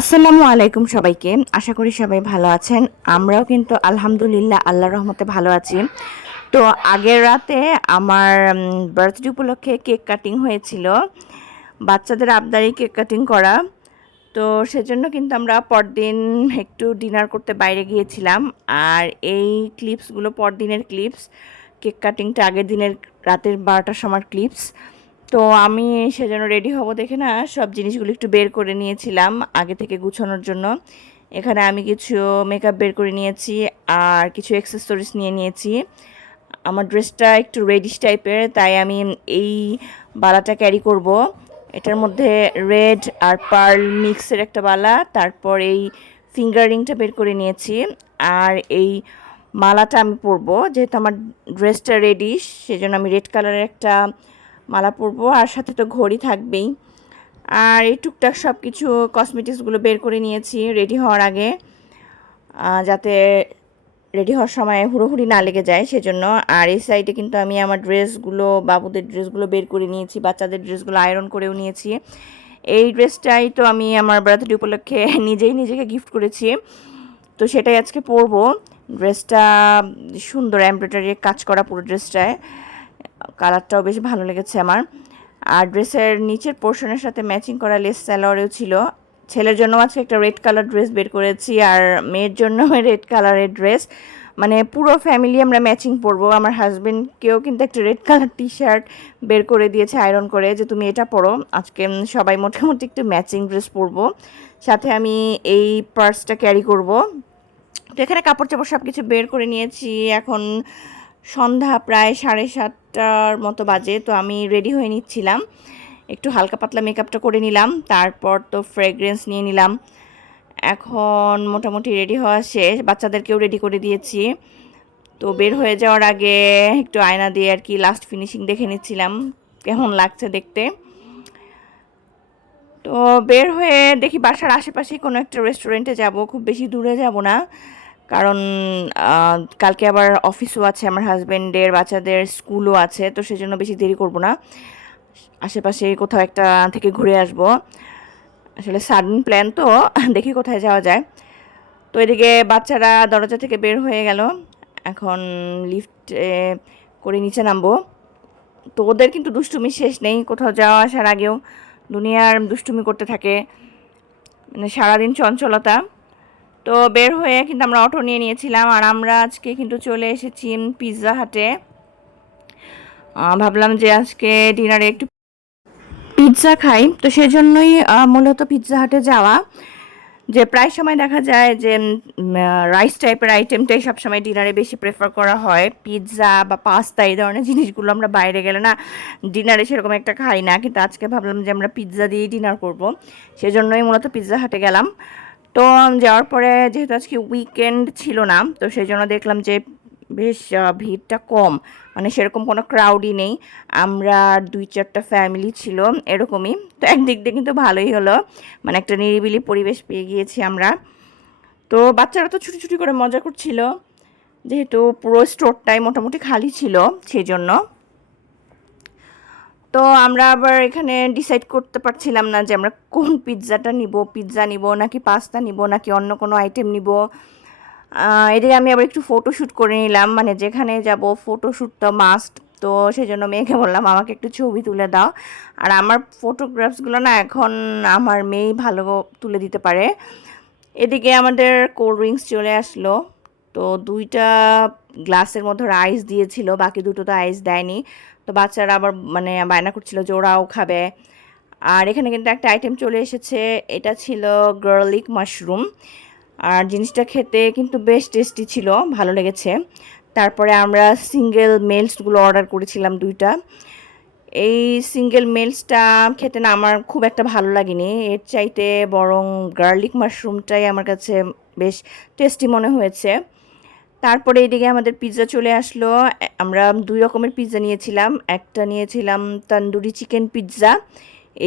আসসালামু আলাইকুম সবাইকে। আশা করি সবাই ভালো আছেন। আমরাও কিন্তু আলহামদুলিল্লাহ আল্লাহর রহমতে ভালো আছি। তো আগের রাতে আমার বার্থডে উপলক্ষে কেক কাটিং হয়েছিল। বাচ্চাদের আবদারেই কেক কাটিং করা। তো সেজন্য কিন্তু আমরা পরদিন একটু ডিনার করতে বাইরে গিয়েছিলাম। আর এই ক্লিপসগুলো পরদিনের ক্লিপস। কেক কাটিংটা আগের দিনের রাতের 12টার সময় ক্লিপস। তো আমি সেজন্য রেডি হব দেখে না সব জিনিসগুলো একটু বের করে নিয়েছিলাম আগে থেকে গুছানোর জন্য। এখানে আমি কিছু মেকআপ বের করে নিয়েছি আর কিছু অ্যাক্সেসরিজ নিয়ে নিয়েছি। আমার ড্রেসটা একটু রেডিশ টাইপের, তাই আমি এই বালাটা ক্যারি করব। এটার মধ্যে রেড আর পার্ল মিক্সের একটা বালা, তারপর এই ফিঙ্গার রিংটা বের করে নিয়েছি। আর এই মালাটা আমি পরবো, যেহেতু আমার ড্রেসটা রেডিশ সেজন্য আমি রেড কালারের একটা মালা পরবো, আর সাথে তো ঘড়ি থাকবেই। আর এই টুকটাক সব কিছু কসমেটিক্সগুলো বের করে নিয়েছি রেডি হওয়ার আগে, যাতে রেডি হওয়ার সময় হুড়োহুড়ি না লেগে যায় সেজন্য। আর এই সাইডে কিন্তু আমি আমার ড্রেসগুলো, বাবুদের ড্রেসগুলো বের করে নিয়েছি, বাচ্চাদের ড্রেসগুলো আয়রন করেও নিয়েছি। এই ড্রেসটাই তো আমি আমার বার্থডে উপলক্ষে নিজেই নিজেকে গিফট করেছি, তো সেটাই আজকে পরবো। ড্রেসটা সুন্দর এমব্রয়ডারি কাজ করা পুরো ড্রেসটায়, কালারটাও বেশ ভালো লেগেছে আমার। আর ড্রেসের নিচের পোর্শনের সাথে ম্যাচিং করা লেস সালোয়ারেও ছিল। ছেলের জন্য আজকে একটা রেড কালার ড্রেস বের করেছি, আর মেয়ের জন্য রেড কালারের ড্রেস। মানে পুরো ফ্যামিলি আমরা ম্যাচিং পরবো। আমার হাজব্যান্ডকেও কিন্তু একটা রেড কালার টি শার্ট বের করে দিয়েছে আয়রন করে, যে তুমি এটা পরো আজকে। সবাই মোটামুটি একটু ম্যাচিং ড্রেস পরবো। সাথে আমি এই পার্সটা ক্যারি করব। তো এখানে কাপড় চাপড় সব কিছু বের করে নিয়েছি। এখন সন্ধ্যা প্রায় 7:30টার মতো বাজে, তো আমি রেডি হয়ে নিচ্ছিলাম। একটু হালকা পাতলা মেকআপটা করে নিলাম, তারপর তো ফ্রেগরেন্স নিয়ে নিলাম। এখন মোটামুটি রেডি হওয়া শেষ, বাচ্চাদেরকেও রেডি করে দিয়েছি। তো বের হয়ে যাওয়ার আগে একটু আয়না দিয়ে আর কি লাস্ট ফিনিশিং দেখে নিচ্ছিলাম কেমন লাগছে দেখতে। তো বের হয়ে দেখি বাসার আশেপাশেই কোনো একটা রেস্টুরেন্টে যাব, খুব বেশি দূরে যাব না, কারণ কালকে আবার অফিসও আছে আমার হাজব্যান্ডের, বাচ্চাদের স্কুলও আছে, তো সেজন্য বেশি দেরি করব না। আশেপাশে কোথাও একটা থেকে ঘুরে আসব। আসলে সাডেন প্ল্যান তো, দেখি কোথায় যাওয়া যায়। তো এদিকে বাচ্চারা দরজা থেকে বের হয়ে গেল, এখন লিফট করে নিচে নামবো। তো ওদের কিন্তু দুষ্টুমি শেষ নেই, কোথাও যাওয়া আসার আগেও দুনিয়ার দুষ্টুমি করতে থাকে, মানে সারাদিন চঞ্চলতা। তো বের হয়ে কিন্তু আমরা অটো নিয়ে নিয়েছিলাম, আর আমরা আজকে কিন্তু চলে এসেছি পিৎজা হাটে। ভাবলাম যে আজকে ডিনারে একটু পিৎজা খাই, তো সেজন্যই মূলত পিৎজা হাটে যাওয়া। যে প্রায় সময় দেখা যায় যে রাইস টাইপের আইটেমটাই সবসময় ডিনারে বেশি প্রেফার করা হয়। পিৎজা বা পাস্তা এই ধরনের জিনিসগুলো আমরা বাইরে গেলে না ডিনারে সেরকম একটা খাই না, কিন্তু আজকে ভাবলাম যে আমরা পিৎজা দিয়েই ডিনার করব, সেজন্যই মূলত পিৎজা হাটে গেলাম। তো যাওয়ার পরে যেহেতু আজকে উইকেন্ড ছিল না, তো সেই জন্য দেখলাম যে বেশ ভিড়টা কম, মানে সেরকম কোনো ক্রাউডই নেই। আমরা 2-4টা ফ্যামিলি ছিল এরকমই, তো একদিক দিয়ে কিন্তু ভালোই হলো, মানে একটা নিরিবিলি পরিবেশ পেয়ে গিয়েছি আমরা। তো বাচ্চারা তো ছুটি ছুটি করে মজা করছিল, যেহেতু পুরো স্টোরটাই মোটামুটি খালি ছিল সেই জন্য। তো আমরা আবার এখানে ডিসাইড করতে পারছিলাম না যে আমরা কোন পিৎজাটা নিব, পিৎজা নিব নাকি পাস্তা নিব নাকি অন্য কোনো আইটেম নিব। এদিকে আমি আবার একটু ফটোশ্যুট করে নিলাম, মানে যেখানে যাব ফটোশ্যুটটা মাস্ট। তো সেই জন্য মেয়েকে বললাম আমাকে একটু ছবি তুলে দাও, আর আমার ফটোগ্রাফসগুলো না এখন আমার মেয়েই ভালো তুলে দিতে পারে। এদিকে আমাদের কোল্ড ড্রিঙ্কস চলে আসলো। তো 2টা গ্লাসের মধ্যে আইস দিয়েছিল, বাকি দুটো তো আইস দেয়নি। তো বাচ্চারা আবার মানে বায়না করছিল যে ওরাও খাবে। আর এখানে কিন্তু একটা আইটেম চলে এসেছে, এটা ছিল গার্লিক মাশরুম। আর জিনিসটা খেতে কিন্তু বেশ টেস্টি ছিল, ভালো লেগেছে। তারপরে আমরা সিঙ্গেল মেলসগুলো অর্ডার করেছিলাম 2টা। এই সিঙ্গেল মেলসটা খেতে না আমার খুব একটা ভালো লাগেনি, এর চাইতে বরং গার্লিক মাশরুমটাই আমার কাছে বেশ টেস্টি মনে হয়েছে। তারপরে এইদিকে আমাদের পিৎজা চলে আসলো। আমরা 2 রকমের পিৎজা নিয়েছিলাম, একটা নিয়েছিলাম তন্দুরি চিকেন পিৎজা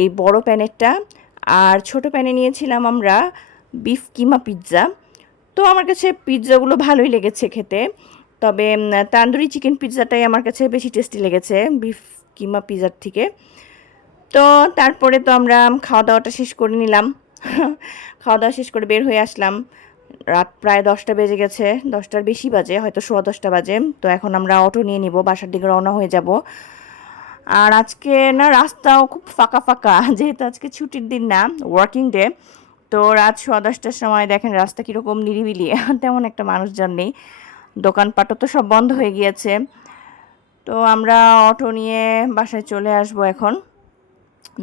এই বড় প্যানেরটা, আর ছোট প্যানে নিয়েছিলাম আমরা বিফ কিমা পিৎজা। তো আমার কাছে পিৎজাগুলো ভালোই লেগেছে খেতে, তবে তান্দুরি চিকেন পিৎজাটাই আমার কাছে বেশি টেস্টি লেগেছে বিফ কিমা পিৎজার থেকে। তো তারপরে তো আমরা খাওয়া দাওয়াটা শেষ করে নিলাম। খাওয়া দাওয়া শেষ করে বের হয়ে আসলাম। রাত প্রায় 10টা বেজে গেছে, 10টার বেশি বাজে, হয়তো 10:15 বাজে। তো এখন আমরা অটো নিয়ে নিব, বাসার দিকে রওনা হয়ে যাব। আর আজকে না রাস্তাও খুব ফাঁকা ফাঁকা, যেহেতু আজকে ছুটির দিন না, ওয়ার্কিং ডে। তো রাত 10:15টার সময় দেখেন রাস্তা কীরকম নিরিবিলি, তেমন একটা মানুষজন নেই, দোকানপাটও তো সব বন্ধ হয়ে গিয়েছে। তো আমরা অটো নিয়ে বাসায় চলে আসব এখন।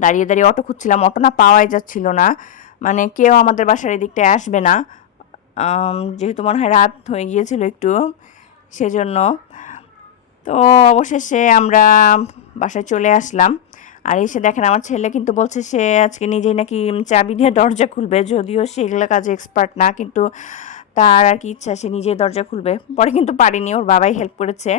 দাঁড়িয়ে দাঁড়িয়ে অটো খুঁজছিলাম, অটো না পাওয়াই যাচ্ছিল না, মানে কেউ আমাদের বাসার এদিকটায় আসবে না, যেহেতু মনে হয় রাত হয়ে গিয়েছিল একটু, সেজন্য। তো অবশেষে আমরা বাসায় চলে আসলাম। আর এসে দেখেন আমার ছেলে কিন্তু বলছে সে আজকে নিজেই নাকি চাবি দিয়ে দরজা খুলবে, যদিও সে এগুলো কাজে এক্সপার্ট না, কিন্তু তার আর কি ইচ্ছা সে নিজেই দরজা খুলবে। পরে কিন্তু পারিনি, ওর বাবাই হেল্প করেছে।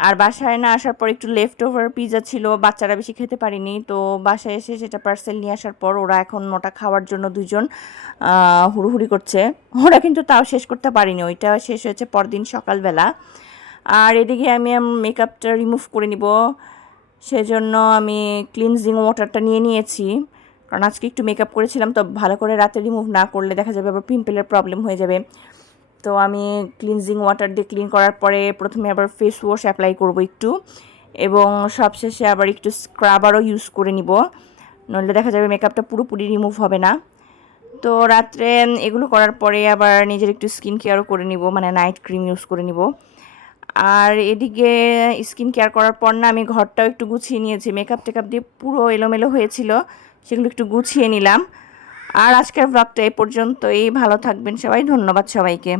আর বাসায় না আসার পর একটু লেফট ওভার পিৎজা ছিল, বাচ্চারা বেশি খেতে পারিনি, তো বাসায় এসে সেটা পার্সেল নিয়ে আসার পর ওরা এখন ওটা খাওয়ার জন্য দুজন হুড়োহুড়ি করছে। ওরা কিন্তু তাও শেষ করতে পারিনি, ওইটা শেষ হয়েছে পরদিন সকালবেলা। আর এদিকে আমি মেকআপটা রিমুভ করে নিব, সেজন্য আমি ক্লিনজিং ওয়াটারটা নিয়ে নিয়েছি, কারণ আজকে একটু মেকআপ করেছিলাম, তো ভালো করে রাতে রিমুভ না করলে দেখা যাবে আবার পিম্পলের প্রবলেম হয়ে যাবে। তো আমি ক্লিনজিং ওয়াটার দিয়ে ক্লিন করার পরে প্রথমে আবার ফেস ওয়াশ অ্যাপ্লাই করব একটু, এবং সবশেষে আবার একটু স্ক্রাবারও ইউজ করে নিব, নইলে দেখা যাবে মেকআপটা পুরোপুরি রিমুভ হবে না। তো রাত্রে এগুলো করার পরে আবার নিজের একটু স্কিন কেয়ারও করে নিব, মানে নাইট ক্রিম ইউজ করে নিব। আর এদিকে স্কিন কেয়ার করার পর না আমি ঘরটাও একটু গুছিয়ে নিয়েছি, মেকআপ টেকআপ দিয়ে পুরো এলোমেলো হয়েছিল, সেগুলো একটু গুছিয়ে নিলাম। আর আজকের ব্লগটা এই পর্যন্তই, ভালো থাকবেন সবাই, ধন্যবাদ সবাইকে।